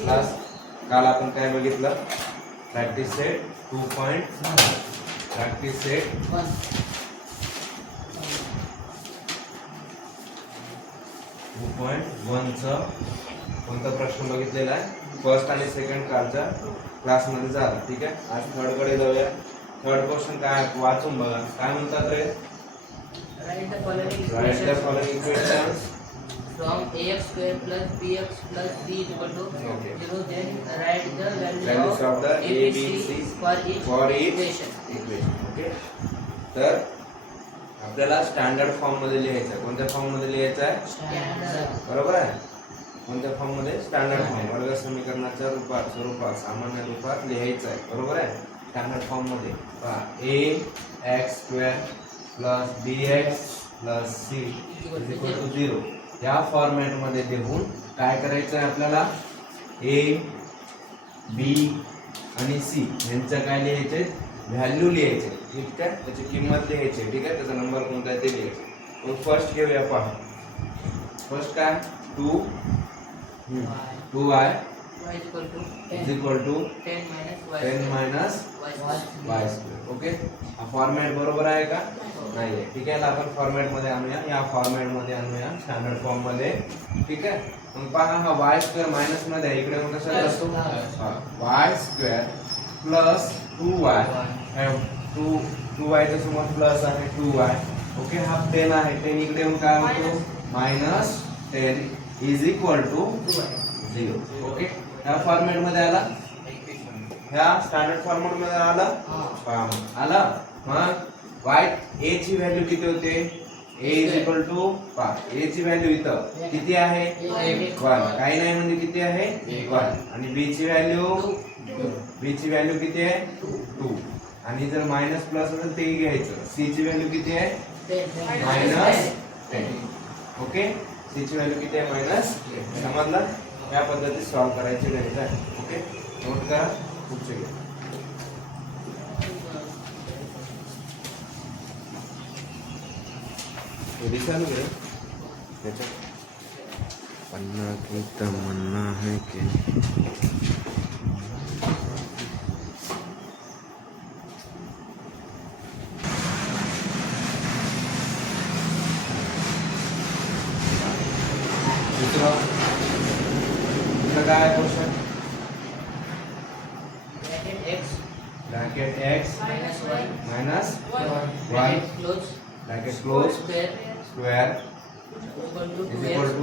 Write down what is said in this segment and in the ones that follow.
Class काल आपण काय बघितलं? Practice set 2. प्रॅक्टिस सेट 2.1 चा कोणता प्रश्न बघितलेला आहे? फर्स्ट आणि सेकंड कालच्या क्लासमध्ये झाला. ठीक आहे. आज थर्ड कडे जाऊया. थर्ड क्वेश्चन काय वाचून बघा. काय म्हणतात रे? Write the following equations from ax square plus bx plus c is equal to 0. Then write the values of the a, b, c for each equation. Okay. तर आपल्याला स्टँडर्ड फॉर्म मध्ये लिहायचं आहे. कोणत्या फॉर्म मध्ये लिहायचं आहे? Standard. बरोबर आहे. कोणत्या फॉर्म मध्ये? Standard form. वर्ग समीकरणाच्या स्वरूपात सामान्य रूपात लिहायचं आहे. बरोबर आहे. स्टँडर्ड फॉर्म मध्ये पहा ax² plus bx plus c is equal to 0 या फॉर्मॅट मध्ये लिहून काय करायचं आहे आपल्याला? a b आणि c यांचं काय लिहायचे? व्हॅल्यू लिहायचे. ठीक आहे. त्याची किंमत लिहायची. ठीक आहे. त्याचा नंबर कोणता आहे ते लिहायचं. मग फर्स्ट घेऊया. पहा फर्स्ट काय? 2y Y is equal to is equal to 10 minus y y square. Okay. हा फॉर्मॅट बरोबर आहे का? नाही आहे. ठीक आहे. आपण फॉर्मॅट मध्ये आणूया. या फॉर्मॅट मध्ये आणूया स्टँडर्ड फॉर्म मध्ये. ठीक आहे. मग पहा हा y स्क्वेअर मायनस मध्ये आहे. इकडे मग कशाला असतो? y square plus 2y. 2y च्या समोर प्लस आहे 2y. ओके. हा 10 आहे. 10 इकडे येऊन काय होतो? -10 इज इक्वल टू 0. ओके. ह्या फॉर्मॅट मध्ये आला. ह्या स्टँडर्ड फॉर्मॅट मध्ये आला. आला. मग y a ची व्हॅल्यू किती होते? a is equal to a ची व्हॅल्यू इथं किती आहे? 1. काही नाही म्हणजे किती आहे? 1. आणि b ची व्हॅल्यू किती आहे? 2. आणि जर मायनस प्लस असेल ते घ्यायचं. c ची व्हॅल्यू किती आहे? -10. ओके. c ची व्हॅल्यू किती आहे? -10. समजलं? या पद्धतीत सॉल्व करायची गणित आहे. ओके. नोट करा. पुढचे घ्या. दिसायला गेलं त्याच्यात पन्ना की तमन्ना है कि दूसरा काय question? bracket x minus y bracket close square is equal to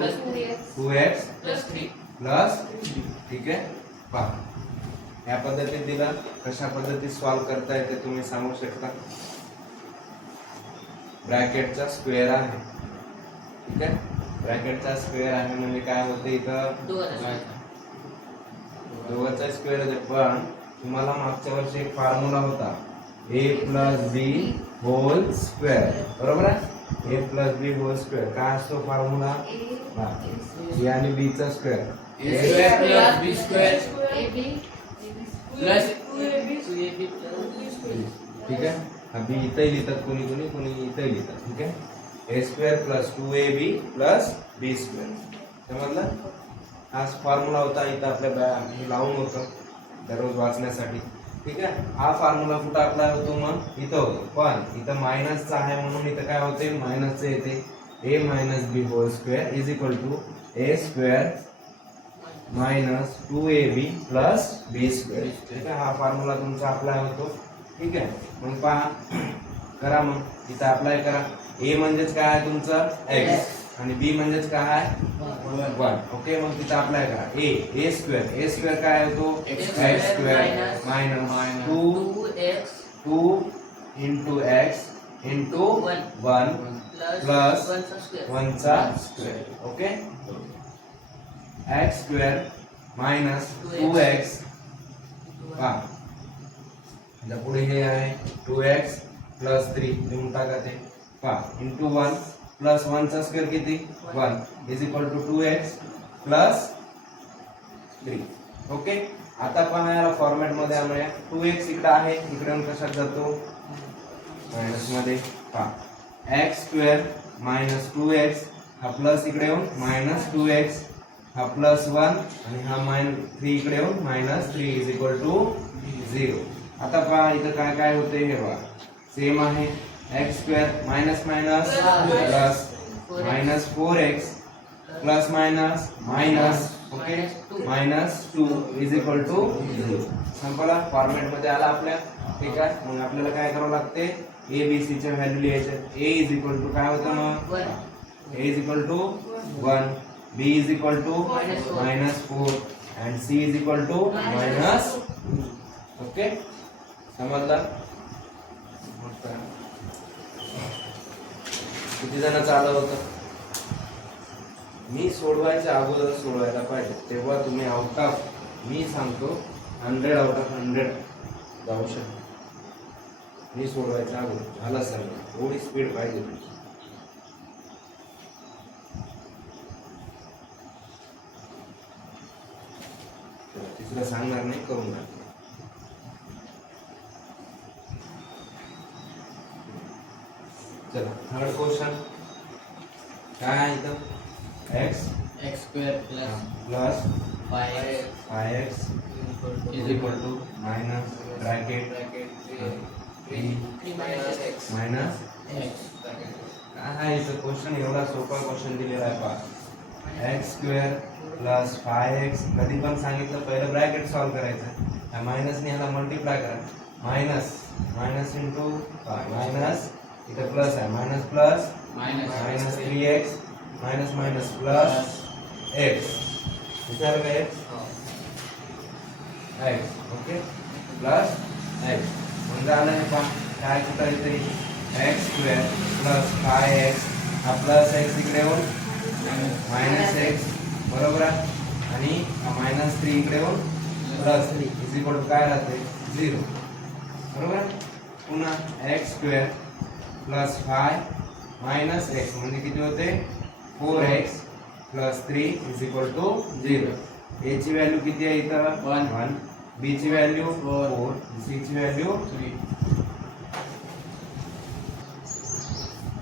2x plus 3. ठीक आहे. पहा या पद्धतीत दिला. कशा पद्धतीत सॉल्व करता येते तुम्ही सांगू शकता? ब्रॅकेटचा स्क्वेअर आहे. ठीक आहे. ब्रॅकेटचा स्क्वेअर आहे म्हणजे काय होते? इथं दोघांचा स्क्वेअर आहे. पण तुम्हाला मागच्या वर्षी एक फॉर्म्युला होता a plus b whole square. बरोबर आहे. a plus b whole square काय असतो फॉर्म्युला? a आणि b चा square a square plus b square plus 2ab. ठीक आहे. हा b इथे लिहितात कोणी इथे लिहितात. ठीक आहे. a square plus 2ab plus b square. समजलं? हा फॉर्म्युला होता. इथं आपल्या लावून होतं दररोज वाचण्यासाठी. ठीक आहे. हा फॉर्म्युला कुठं अप्लाय होतो? मग इथं होतो. पण इथं मायनसचा आहे म्हणून इथं काय होते? मायनसचे येते. a minus b whole square is equal to a square minus 2ab plus b square. ठीक आहे. हा फॉर्म्युला तुमचा अप्लाय होतो. ठीक आहे. मग पहा करा. मग इथं अप्लाय करा. a म्हणजेच काय आहे तुमचं? x आणि b म्हणजेच काय आहे? 1. ओके. मग तिथं अप्लाय करा. a स्क्वेअर काय होतो? x square minus 2 into x into 1 plus 1 चा square. Okay. x square minus 2x. पुढे हे आहे 2x प्लस 3 लिहून टाका ते. इंटू 1 प्लस 1 चा स्क्वेअर किती? 1 is equal to 2x plus 3. Okay. आता पहा याला फॉर्मॅट मध्ये आणूया. 2x इकडे आहे. इकडे कशात जातो? मायनस मध्ये. पहा x स्क्वेअर मायनस 2x हा प्लस इकडे येऊन मायनस 2x हा +1 आणि हा -3 इकडे येऊन -3 इज इक्वल टू 0. आता पहा इथं काय काय होते हे बघा सेम आहे x² minus minus plus -4x plus minus minus okay -2 is equal to 0. संपला फॉर्मॅट मध्ये आला आपल्या. ठीक आहे मग आपल्याला काय करावं लागते a b c च्या व्हॅल्यू लिहायच्या. a इज इक्वल टू काय होतं मग a is equal to 1, b is equal to -4 and c is equal to -2. Okay समजला. किती जणांचं आलं होतं. मी सोडवायच्या अगोदर सोडवायला पाहिजे तेव्हा तुम्ही आउट ऑफ मी सांगतो 100 आउट ऑफ 100 जाऊ शकता. मी सोडवायच्या अगोदर झालं सर थोडी स्पीड पाहिजे. तिसरं सांगणार नाही करून टाक. चला थर्ड क्वेश्चन काय आहे इथं x² plus 5x 5x is equal to minus bracket 3 minus x. काय आहे इथं क्वेश्चन एवढा सोपा क्वेश्चन दिलेला आहे पहा. x² प्लस 5x कधी पण सांगितलं पहिलं ब्रॅकेट सॉल्व करायचं. या मायनसने ह्याला मल्टिप्लाय करा मायनस इंटू मायनस इथं प्लस आहे minus plus minus 3x minus minus plus x विचार का x ओके प्लस x म्हणजे आलं हे पहा काय कुठं येते x² प्लस 5x हा प्लस x इकडे येऊन मायनस x बरोबर आहे आणि -3 इकडे येऊन +3 इज इक्वल टू काय राहते 0 बरोबर आहे. पुन्हा x² प्लस 5 मायनस x म्हणजे किती होते 4x plus 3 is equal to 0. a ची व्हॅल्यू किती आहे इथं 1 b ची व्हॅल्यू 4 c ची व्हॅल्यू 3.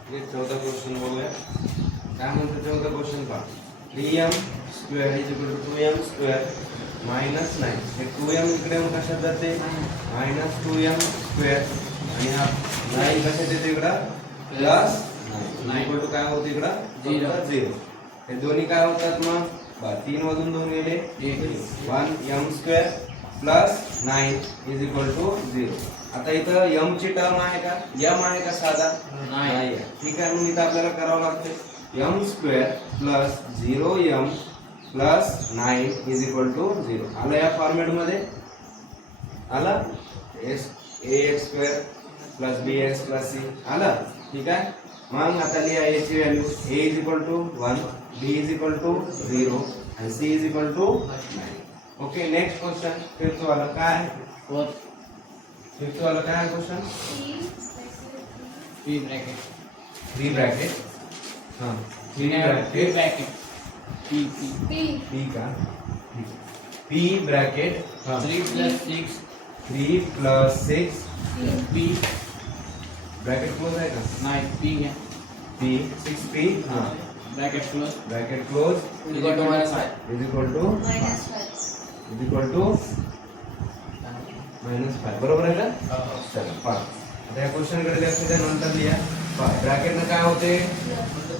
हे 14 क्वेश्चन बघूया काय म्हणतो 14 क्वेश्चन पहा 3m² is equal to 2m² minus 9 हे 2m इकडे येऊन कशात जाते -2m² आणि हा 9 कशात येते इकडं प्लस 9 इक्वल टू काय होतं इकडं 0. हे दोन्ही काय होतात मग 3 मधून 2 गेले 1m² plus 9 is equal to 0. आता इथं m ची टर्म आहे का m आहे का साधा नाही. ठीक आहे मग इथं आपल्याला करावं लागते m² plus 0m plus 9 is equal to 0. आलं या फॉर्मॅट मध्ये आलं ax² plus bx plus c आलं. ठीक आहे मग आता लिहा a ची value a is equal to 1 b is equal to 0 आणि c is equal to 9. Okay next question fifth वाला काय आहे फिफ्थ वाला काय आहे क्वेश्चन 3 ब्रॅकेट 3 ब्रॅकेट हां 3 ब्रॅकेट p का p bracket 3 + 6 3 + 6 p bracket close आहे का नाही p घ्या p 6p हां bracket close is equal to -5 is equal to -5 बरोबर आहे का चला पहा आता या क्वेश्चन कडे लक्ष द्या नंतर लिहा. पहा ब्रॅकेट न काय होते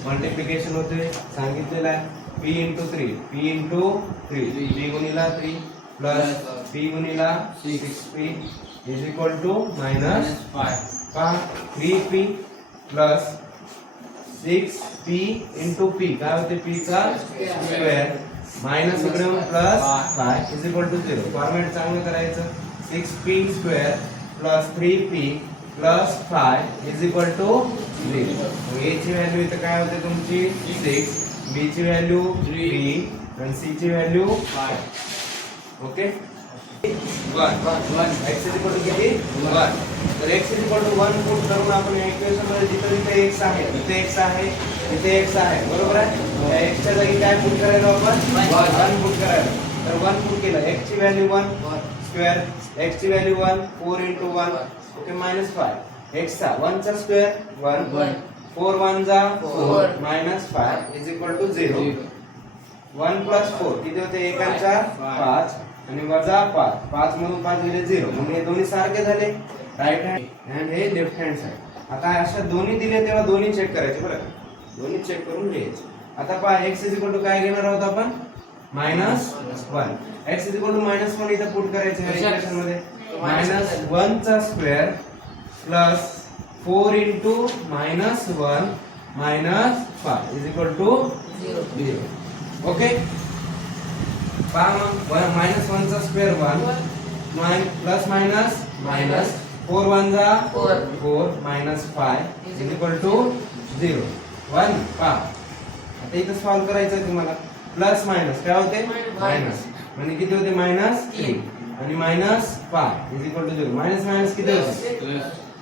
मल्टिप्लिकेशन होते सांगितलेलं आहे p × 3 p गुणिला 3 प्लस p गुणिला 6p इज इक्वल टू -5 पहा 3p प्लस 6p × p काय होते p चा स्क्वेअर मायनस इकडे plus 5 is equal to 0. Format चांगलं करायचं 6p² plus 3p plus 5 is equal to 0. a ची व्हॅल्यू इथं काय होते तुमची 6 b ची व्हॅल्यू 3 आणि c ची value 5. Okay 1 x is equal to किती 1 तर x is equal to 1 put करून आपण इक्वेशन मध्ये जिथे x आहे इथे x आहे इथे x आहे बरोबर आहे. या x च्या जागी काय पुट करायला आपण 1 पुट करायला तर 1 पुट केलं x ची व्हॅल्यू 1 स्क्वेअर x ची व्हॅल्यू 1 4 × 1 ओके -5 x चा 1 चा स्क्वेअर 1 4 1 जा 4 -5 इज इक्वल टू 0. 1 प्लस 4 किती होते? 1 आणि 4 5 आणि वजा 5, 5 मधून 5 गेले 0, म्हणजे हे दोन्ही सारखे झाले, राईट हँड आणि हे लेफ्ट हँड साइड. आता अशा दोन्ही दिले तेव्हा दोन्ही चेक करायचे बरं का, दोन्ही चेक करून लिहायचे. आता पहा x इज इक्वल टू काय घेणार आहोत आपण? -1. x इज इक्वल टू -1 इथं पुट करायचं आहे इक्वेशन मध्ये. -1 चा square plus 4 into -1 minus 5 is equal to 0. Okay, पहा मग -1 चा स्क्वेअर 1 प्लस मायनस मायनस 4 1 जा 4 मायनस 5 इज इक्वल टू 0. 1 पहा आता इथं सॉल्व करायचं आहे तुम्हाला. प्लस मायनस काय होते? मायनस, म्हणजे किती होते? -3 आणि -5 is equal to 0. Minus minus किती होते?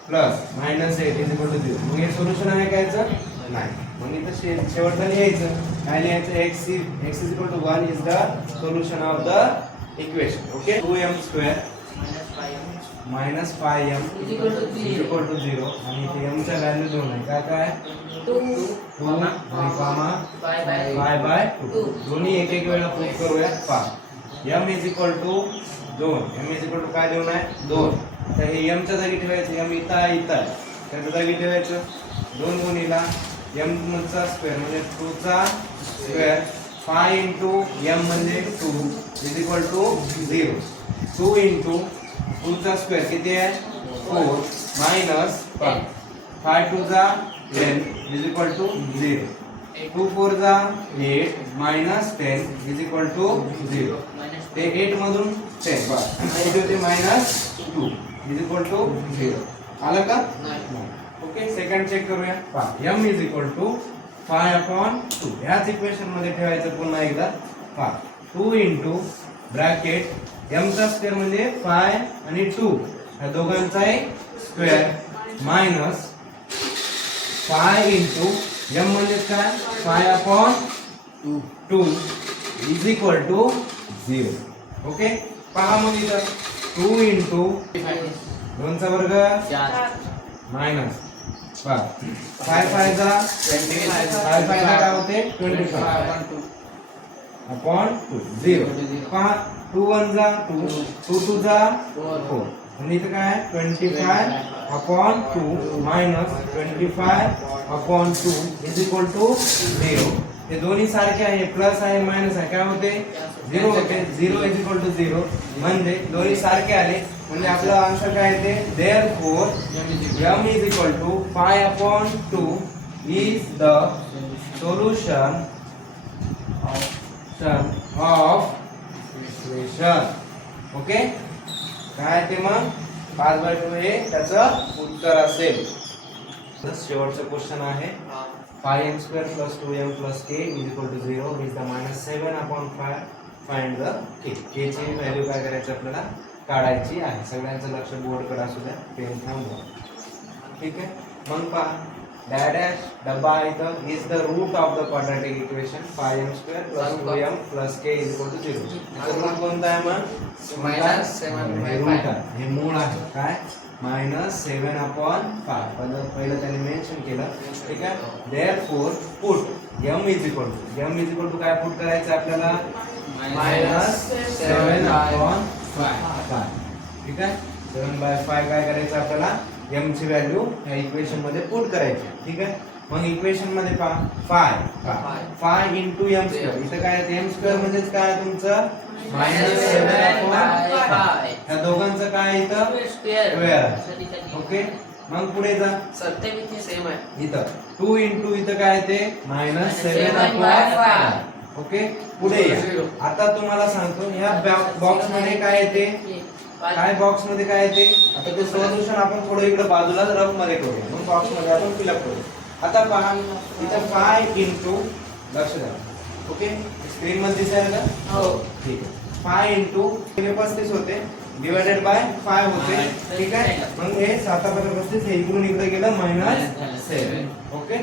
Plus -8 is equal to 0. मग हे सोल्युशन आहे का याचं? नाही. मग इथं शेवटचं लिहायचं काय? लिहायचं x is equal to 1 is the solution of the equation. Okay, 2m² -5m is equal to 0 आणि इथे m चा व्हॅल्यू 2 आहे. काय काय? 2 बाय 2. दोन्ही एक एक वेळा प्रूफ करूया. पहा m is equal to 2, m is equal to काय देऊन आहे? 2. तर हे m च्या जागी ठेवायचं, m इथं आहे त्याच्या जागी ठेवायचं 2 गुणिला m चा स्क्वेअर म्हणजे 2 चा स्क्वेअर 5 इंटू m म्हणजे 2 इज इक्वल टू 0. 2 इंटू 2 चा स्क्वेअर किती आहे? 4 मायनस 5 2 जा 10 इज इक्वल टू 0. 2 4 जा 8 मायनस 10 इज इक्वल टू 0. ते 8 मधून 10 इथे होते -2 इज इक्वल टू 0. आलं का? ओके, सेकंड चेक करूया. पहा m इज इक्वल टू 5/2 ह्याच इक्वेशन मध्ये ठेवायचं पुन्हा एकदा. पहा 2 इंटू ब्रॅकेट m चा स्क्वेअर म्हणजे 5 आणि 2 ह्या दोघांचा स्क्वेअर मायनस 5 इंटू m म्हणजे काय? 5/2 इज इक्वल टू 0. ओके, पहा मग इथं 2 इंटू 2 चा वर्ग मायनस 5 5 जा 25 5 5 जा काय होते? 25/2 0. पहा 2 1 जा 2 2 2 जा 4 आणि इथं काय? 25/2 मायनस 25/2 इज इक्वल टू 0. हे दोन्ही सारखे आहे, प्लस आहे मायनस आहे, काय होते? 0 होते. 0 इज इक्वल टू 0 म्हणजे दोन्ही सारखे आले म्हणजे आपलं आन्सर काय येते? Therefore m is equal to 5/2 is the solution of equation. Okay, काय ते मग 5/2 हे त्याचं उत्तर असेल. शेवटचा क्वेश्चन आहे 5m² + 2m + k is equal to 0 is the -7/5 find the k. k ची व्हॅल्यू काय करायची आपल्याला? काढायची आहे. सगळ्यांचं लक्ष बोर्डकडे असू द्या, पेन थांबवा. ठीक आहे, मग पहा डॅश डब्बा इथं is the root of the quadratic equation 5m² + 2m + k is equal to 0. याचा रूट कोणता आहे मग? -7/5. हे मूळ आहे काय? -7/5 पहिलं त्याने मेन्शन केलं. ठीक आहे, therefore put m is equal to काय पुट करायचं आपल्याला? -7/5. ठीक आहे, 7/5 काय करायचं आपल्याला? m ची व्हॅल्यू या इक्वेशन मध्ये पुट करायची. ठीक आहे, मग इक्वेशन मध्ये पहा 5 इंटू m². इथं काय आहे? m² म्हणजेच काय तुमचं? -7/5. या दोघांचं काय इथं? स्क्वेअर. ओके, मग पुढे जा. सेम आहे इथं 2 इंटू इथं काय ते? -7/5. ओके, पुढे या. आता तुम्हाला सांगतो ह्या बॉक्स मध्ये काय येते? काय बॉक्स मध्ये काय येते? आता ते सोल्युशन आपण थोडं इकडे बाजूला रफ मध्ये करूया, मग बॉक्स मध्ये आपण फिलअप करू. आता पहा इथं 5 इंटू, लक्ष द्या. ओके, स्क्रीन मध्ये दिसेल का? हो, ठीक आहे. 5 इंटू 35 होते डिवायडेड बाय 5 होते. ठीक आहे, मग हे 7/35 हे इकडून इकडे गेलं -7. ओके,